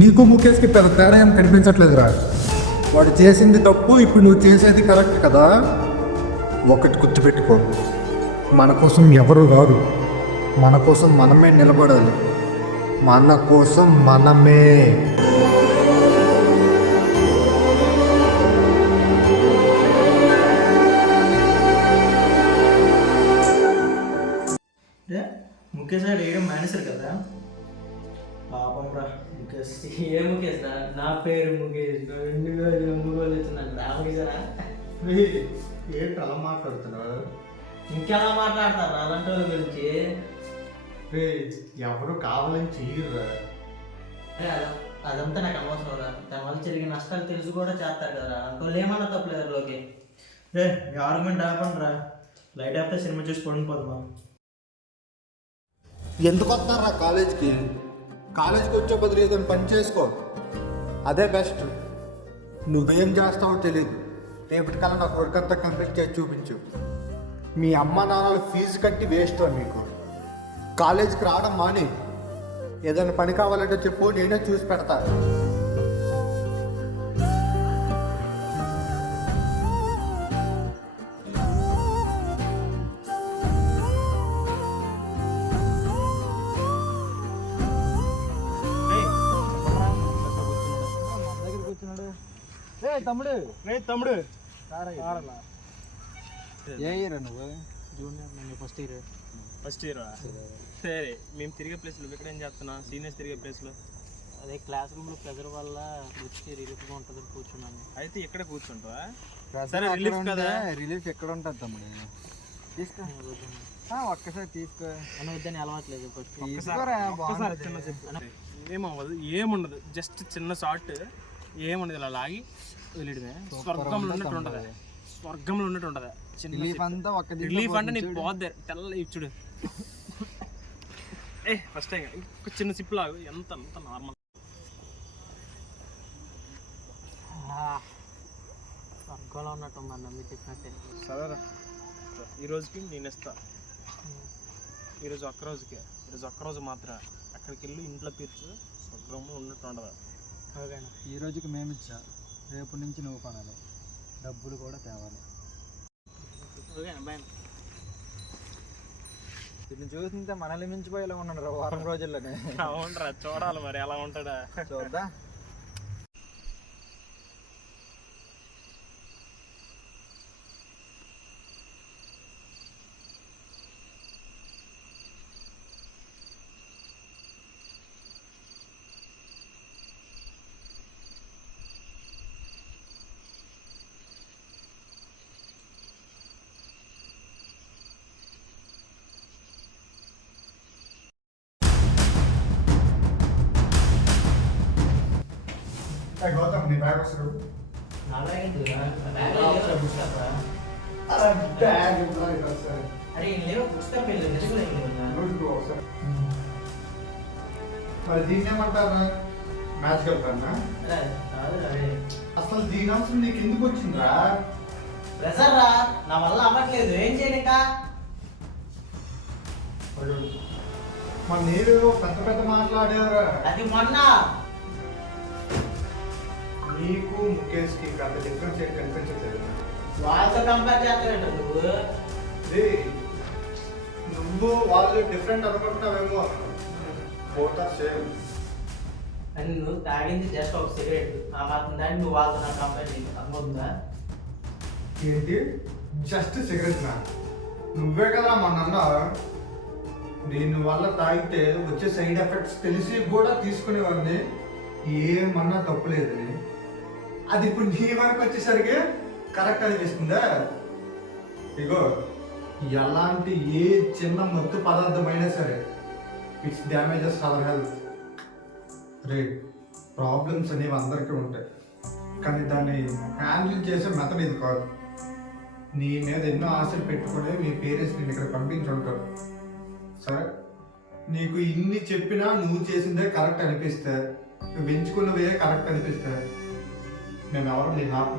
నీకు ముఖేష్కి పెద్ద తేడా ఏం కనిపించట్లేదురా. వాడు చేసింది తప్పు, ఇప్పుడు నువ్వు చేసేది కరెక్ట్ కదా. ఒకటి గుర్తుపెట్టుకో, మన కోసం ఎవరు రాదు, మన కోసం మనమే నిలబడాలి. మన కోసం మనమే. ముఖేష్ గారు వేయడం మానేశారు కదా. పాపం రా ముఖేష్. ఏ ముఖేష్ రా? నా పేరు ముఖేష్. ఎందుకు వచ్చిందండి రామకిషరా? ఏంటి అలా మాట్లాడుతున్నావు? ఇంకెలా మాట్లాడతారు అలాంటి వాళ్ళ గురించి? ఎవరు కావాలని చెయ్యరురా. అదంతా నాకు అనవసరం రా. దాని వల్ల జరిగిన నష్టాలు తెలుసు కూడా చేస్తారు కదా. అంకోళ్ళు ఏమన్నా తప్పలేదు లోకి. రే మీ ఆర్గ్యుమెంట్ ఆపండి రా. లైట్ ఆపితే సినిమా చూసి పడిపోదామా? ఎందుకు వస్తారా కాలేజ్కి? కాలేజ్కి వచ్చే బదులు ఏదైనా పని చేసుకో, అదే బెస్ట్. నువ్వేం చేస్తావో తెలియదు. రేపటికల్లా నాకు వర్క్ అంతా కంప్లీట్ చేసి చూపించు. మీ అమ్మ నాన్నలు ఫీజు కట్టి వేస్ట్ మీకు. కాలేజ్కి రావడం మాని. ఏదైనా పని కావాలంటే చెప్పు, నేనే చూసి పెడతా. తమ్ముడు తమ్ముడు ఏ ఇయర్ నువ్వు? జూనియర్, నేను ఫస్ట్ ఇయర్. First year. సరే, మేము తిరిగే ప్లేస్లో ఇక్కడ ఏం చేస్తున్నా? సీనియర్స్ తిరిగే ప్లేస్లో అదే క్లాస్ రూమ్లో ప్రెజర్ వల్ల వచ్చి రిలీఫ్గా ఉంటుందని కూర్చున్నాను. అయితే ఇక్కడ కూర్చుంటావా? సరే, రిలీఫ్ కదా. రిలీఫ్ ఎక్కడ ఉంటుంది తమ్ముడు? తీసుకో, ఒక్కసారి తీసుకో. అని వద్దని అలవాట్లేదు. ఏమవ్వదు, ఏముండదు. జస్ట్ చిన్న షార్ట్, ఏముండదు. ఇలా లాగి వెళ్ళడమే. స్వర్గంలో ఉన్నట్టు ఉంటుంది. స్వర్గంలో ఉన్నట్టు ఉంటుంది. రిలీఫ్ అంటే నీకు పోద్ది. తెల్ల ఇచ్చుడు. ఫస్ట్ టైం ఇంకొక చిన్న సిప్ లాగు. ఎంత నార్మల్. స్వర్గంలో ఉన్నట్టు ఉందన్న మీరు చెప్పినట్టే. సరేరా, ఈరోజుకి నేను ఇస్తా. ఈరోజు ఒక్కరోజు మాత్రం అక్కడికి వెళ్ళి ఇంట్లో తీర్చు. స్వర్గంలో ఉన్నట్టు ఉండదు. ఓకేనా? ఈ రోజుకి మేము ఇచ్చా, రేపు నుంచి నువ్వు కొనాలి, డబ్బులు కూడా తేవాలి. ఓకేనా? బాయ్. దీన్ని చూస్తుంటే మనల్ని మించిపోయేలా ఉన్నాడు వారం రోజుల్లోనే. అవునరా, చూడాలి మరి ఎలా ఉంటాడా. చూద్దా. గౌతమ్, నీ బ్యాగ్ వస్తారు. మరి దీన్ని ఏమంటారా? మ్యాచ్ వెళ్తారా? అసలు దీని అవసరం నీకు ఎందుకు వచ్చిందిరా? ప్రెజర్ రా, నా వల్ల అవ్వట్లేదు. ఏం చేయలేక మన నీరు పెద్ద మాట్లాడారా? అది మొన్న. నీకు ముఖేష్కి అంత డిఫరెన్స్ ఏంటి కనిపించట్లేదు. వాళ్ళతో కంపేర్ చేస్తావేంట నువ్వు? నువ్వు వాళ్ళు డిఫరెంట్ అనుకుంటున్నావేమో. Both are same. అని నువ్వు తాగింది జస్ట్ ఒక సిగరెట్. ఆ మాత్రం దాన్ని నువ్వు వాళ్ళతో నాకు కంపేర్ చేయలేదు. అర్థమవుతుందా? ఏంటి జస్ట్ సిగరెట్ నా? నువ్వే కదా మొన్న దీని వల్ల తాగితే వచ్చే సైడ్ ఎఫెక్ట్స్ తెలిసి కూడా తీసుకునేవాడిని, ఏమన్నా తప్పులేదని. అది ఇప్పుడు నీ వరకు వచ్చేసరికి కరెక్ట్ అనిపిస్తుందా? ఇగో, ఎలాంటి ఏ చిన్న మత్తు పదార్థమైనా సరే it's damages our health. Problems అనేవి అందరికీ ఉంటాయి, కానీ దాన్ని హ్యాండిల్ చేసే మెథడ్ ఇది కాదు. నీ మీద ఎన్నో ఆశలు పెట్టుకుని మీ పేరెంట్స్ నేను ఇక్కడ పంపించుంటారు. సరే, నీకు ఇన్ని చెప్పినా నువ్వు చేసిందే కరెక్ట్ అనిపిస్తే, నువ్వు ఎంచుకున్నవే కరెక్ట్ అనిపిస్తే, మేము ఎవరు నేను ఆపు.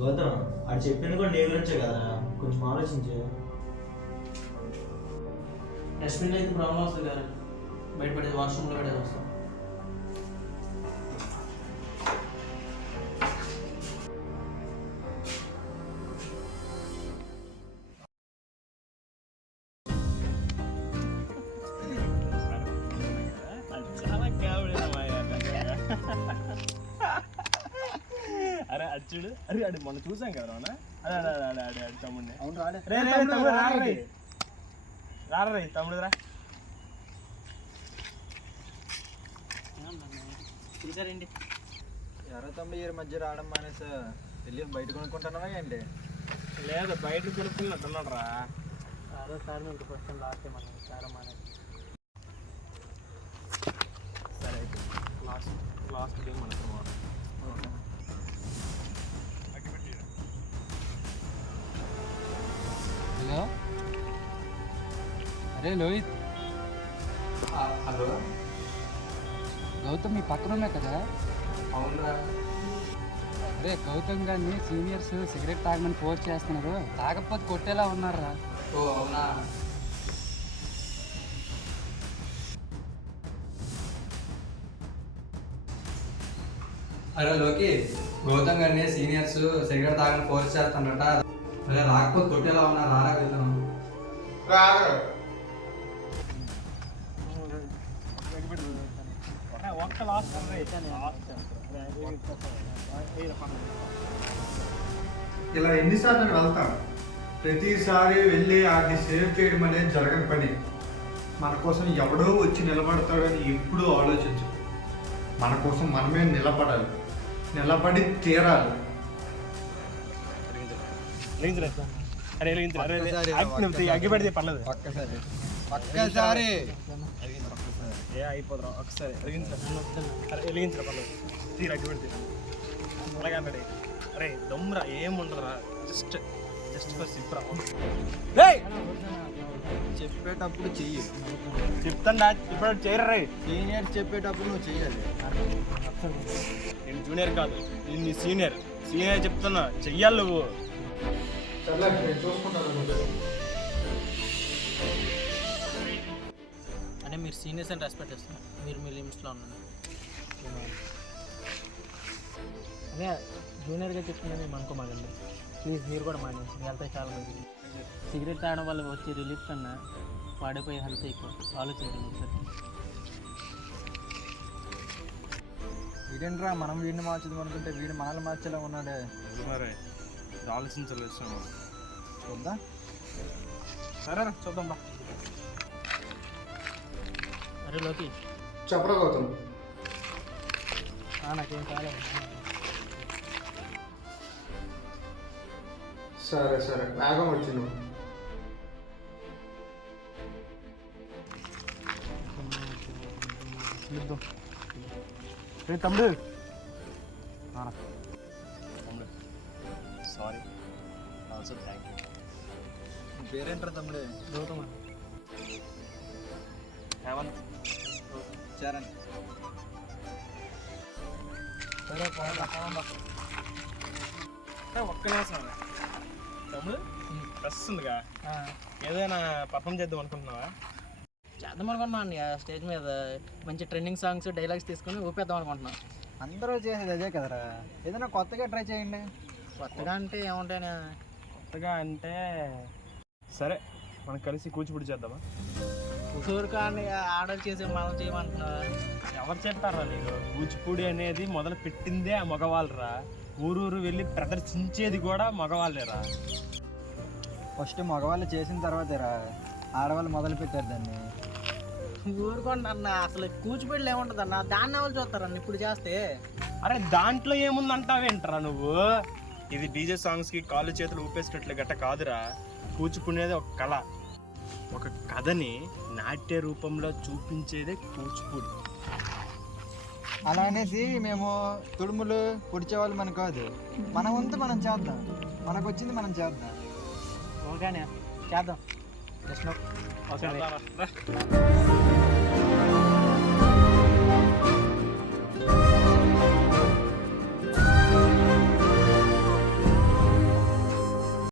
గౌతమ్ అది చెప్పింది కూడా నీ గురించే కదా, కొంచెం ఆలోచించు. డస్ట్బిన్ అయితే ప్రాబ్లం వస్తుంది కదా, బయటపడేది వాష్రూమ్లో పడేది వస్తాం. అరే అచ్చుడు, అరే అడి మొన్న చూసాం కదా అన్న. అదే అదే అదే అదే అడి తమ్ముడిని. అవును రాడే. రే రే తమ్ముడు రారే రారే తమ్ముడు రా. చూసారండి ఎర్ర తమ్ముడు ఈ మధ్య రావడం మానేసా, వెళ్ళి బయట కొనుక్కుంటున్నావా ఏంటి? లేదు బయట కొనుక్కున్నట్టున్నాడు రా. అదే సార్ మీకు ఫస్ట్ టైం లాస్ట్ టైం అన్నాను సార్ అనేది. సరే అయితే లాస్ట్ గేమ్ మనకు హలో, అరే లోహిత్. హలో గౌతమ్ మీ పక్కన ఉన్నా కదా. అవునరా. అరే గౌతమ్ గారిని సీనియర్స్ సిగరెట్ తాగమని ఫోర్స్ చేస్తున్నారు, తాగకపోతే కొట్టేలా ఉన్నారా. ఓ అవునా. అరే లోకి, గౌతమ్ గారిని సీనియర్స్ సిగరెట్ తాగని ఫోర్స్ చేస్తానట. అరే రాకపోతే కొట్టేలా ఉన్నా, రారా వెళ్దాం. ఒక్క లాస్ట్ ఇలా ఎన్నిసార్లు వెళ్తాం, ప్రతిసారి వెళ్ళి వాటిని సేవ్ చేయడం అనేది జరగని పని. మన కోసం ఎవడో వచ్చి నిలబడతాడని ఎప్పుడూ ఆలోచించు. మన కోసం మనమే నిలబడాలి, నిలబడి తీరాలి. అగ్గిపెడితే పర్లేదు. ఒక్కసారి ఏ అయిపోతురా ఒకసారి వెలిగించరా పర్లేదు. తీరు అగ్గిపెడితే అలాగే అన్నాడు. అరే దమ్మురా ఏముండదురా, జస్ట్ ఫర్ సిప్ రా. చెప్పేటప్పుడు చెయ్యి. చెప్తాను ఇప్పుడు చేయరా రే. సీనియర్ చెప్పేటప్పుడు నువ్వు చెయ్యాలి. నేను జూనియర్ కాదు, నేను నీ సీనియర్. చెప్తున్నా చెయ్యాలి నువ్వు. అంటే మీరు సీనియర్స్ అని రెస్పెక్ట్ ఇస్తున్నారు, మీరు మీ లిమిట్స్లో ఉన్నారు. అదే జూనియర్గా చెప్తున్నా మేము అనుకోమాకండి ప్లీజ్. మీరు కూడా మానేసి మీ హెల్త్ చాలా మంచిది. సిగరెట్ తాగడం వల్ల వచ్చే రిలీఫ్ కన్నా వాడిపోయే హెల్త్ ఎక్కువ. ఆలోచించండి ఒకసారి. వీడేంట్రా మనం వీడిని మార్చుదాం అనుకుంటే వీడు మనల్ని మార్చేలా ఉన్నాడే. మరి ఆలోచించలేదు. చూద్దాం. సరే చూద్దాం బా. అరే లోకి చెప్పరా గౌతమ్. నాకేం కాలేదు. సరే సరే వేగం వచ్చి నువ్వు. తమ్ముడు సారీ, ఆల్సో థ్యాంక్ యూ. పేరేంట్రా తమ్ముడు? గౌతమ్ హేమంత్. చరణ్. సరే ఒక్క నిమిషం తమ్ముడు, ప్రెస్ ఉందిగా, ఏదైనా పర్ఫామ్ చేద్దాం అనుకుంటున్నావా? చేద్దాం అనుకుంటున్నాను అండి. స్టేజ్ మీద మంచి ట్రెండింగ్ సాంగ్స్ డైలాగ్స్ తీసుకొని ఊపేద్దాం అనుకుంటున్నాను. అందరూ చేసేది అదే కదరా, ఏదైనా కొత్తగా ట్రై చేయండి. కొత్తగా అంటే ఏముంటాయి? కొత్తగా అంటే సరే మనం కలిసి కూచిపూడి చేద్దామా? ఊరు కానీ ఆర్డర్ చేసి మనం చేయమంటున్నా. ఎవరు చెప్పారా నీకు? కూచిపూడి అనేది మొదలు పెట్టిందే ఆ మగవాళ్ళరా. ఊరూరు వెళ్ళి ప్రదర్శించేది కూడా మగవాళ్ళేరా. ఫస్ట్ మగవాళ్ళు చేసిన తర్వాతేరా ఆడవాళ్ళు మొదలు పెట్టారు దాన్ని. ఊరుకోండి అన్న, అసలు కూచిపూడిలో ఏముంటుంది అన్న, దాన్ని ఎవరు చూస్తారన్న ఇప్పుడు చేస్తే. అరే దాంట్లో ఏముందంటావేంట్రా నువ్వు? ఇది డీజే సాంగ్స్కి కాళ్ళు చేతులు ఊపేసేటట్లు గట్ట కాదురా. కూచిపూడి అనేది ఒక కళ, ఒక కథని నాట్య రూపంలో చూపించేదే కూచిపూడి. అలా అనేసి మేము తుడుములు పొడిచేవాళ్ళు మనకు కాదు. మన వంతు మనం చేద్దాం, మనకు వచ్చింది మనం చేద్దాం. ఓకేనే చేద్దాం. జస్ట్ చేద్దాం.